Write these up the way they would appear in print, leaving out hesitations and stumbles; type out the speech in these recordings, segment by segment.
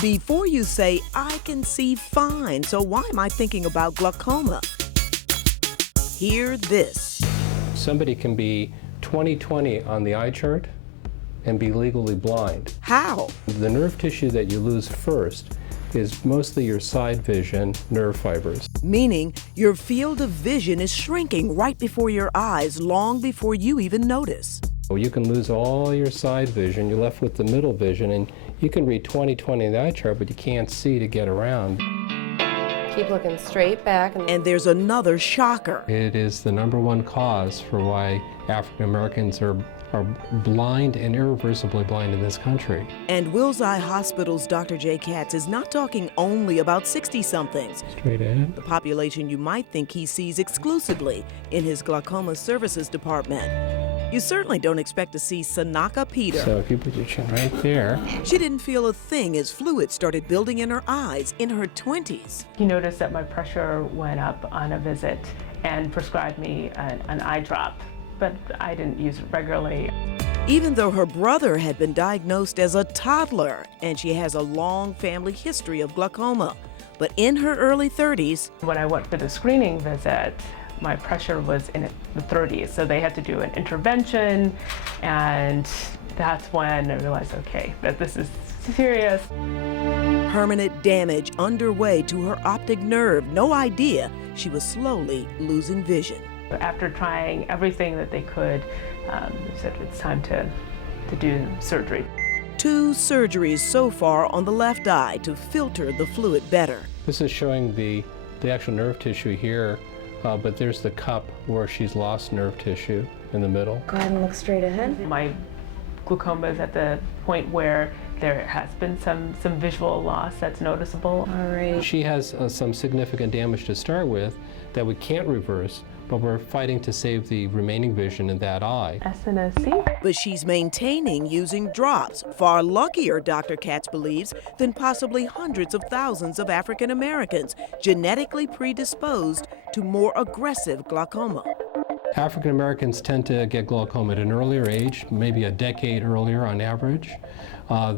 Before you say, I can see fine, so why am I thinking about glaucoma? Hear this. Somebody can be 20/20 on the eye chart and be legally blind. How? The nerve tissue that you lose first is mostly your side vision nerve fibers. Meaning your field of vision is shrinking right before your eyes, long before you even notice. So you can lose all your side vision, you're left with the middle vision, and you can read 20/20 in the eye chart, but you can't see to get around. Keep looking straight back. And there's another shocker. It is the #1 cause for why African Americans are blind and irreversibly blind in this country. And Wills Eye Hospital's Dr. J. Katz is not talking only about 60-somethings. Straight ahead. The population you might think he sees exclusively in his glaucoma services department. You certainly don't expect to see Senaka Peter. So if you put your chin right there. She didn't feel a thing as fluid started building in her eyes in her 20s. He noticed that my pressure went up on a visit and prescribed me an eye drop, but I didn't use it regularly. Even though her brother had been diagnosed as a toddler and she has a long family history of glaucoma. But in her early 30s, When I went for the screening visit, my pressure was in the 30s, so they had to do an intervention, and that's when I realized, okay, that this is serious. permanent damage underway to her optic nerve. No idea she was slowly losing vision. After trying everything that they could, they said it's time to do surgery. 2 surgeries so far on the left eye to filter the fluid better. This is showing the actual nerve tissue here, but there's the cup where she's lost nerve tissue in the middle. Go ahead and look straight ahead. My glaucoma is at the point where there has been some visual loss that's noticeable. All right. She has some significant damage to start with that we can't reverse, but we're fighting to save the remaining vision in that eye. SNSC. But she's maintaining using drops, far luckier, Dr. Katz believes, than possibly hundreds of thousands of African Americans genetically predisposed to more aggressive glaucoma. African Americans tend to get glaucoma at an earlier age, maybe a decade earlier on average.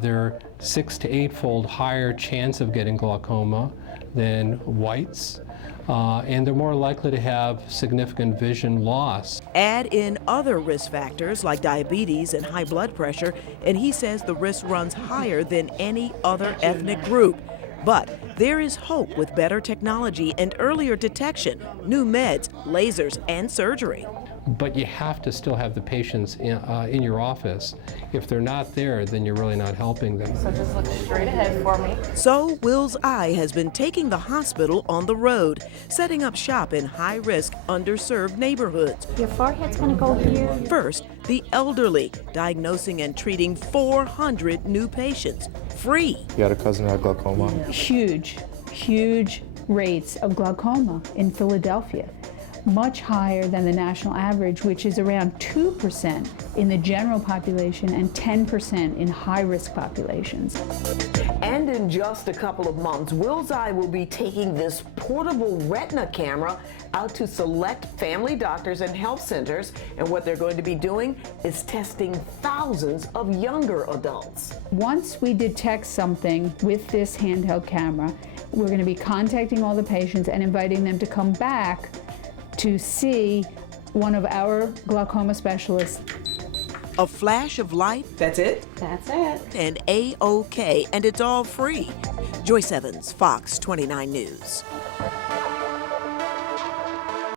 They're 6 to 8-fold higher chance of getting glaucoma than whites. And they're more likely to have significant vision loss. Add in other risk factors like diabetes and high blood pressure, and he says the risk runs higher than any other ethnic group. But there is hope with better technology and earlier detection, new meds, lasers, and surgery. But you have to still have the patients in your office. If they're not there, then you're really not helping them. So just look straight ahead for me. So Wills Eye has been taking the hospital on the road, setting up shop in high-risk, underserved neighborhoods. Your forehead's gonna go here. First, the elderly, diagnosing and treating 400 new patients, free. You got a cousin who had glaucoma? Huge rates of glaucoma in Philadelphia, much higher than the national average, which is around 2% in the general population and 10% in high-risk populations. And in just a couple of months, Wills Eye will be taking this portable retina camera out to select family doctors and health centers, and what they're going to be doing is testing thousands of younger adults. Once we detect something with this handheld camera, we're going to be contacting all the patients and inviting them to come back to see one of our glaucoma specialists. A flash of light. That's it? That's it. And A-OK, and it's all free. Joyce Evans, Fox 29 News.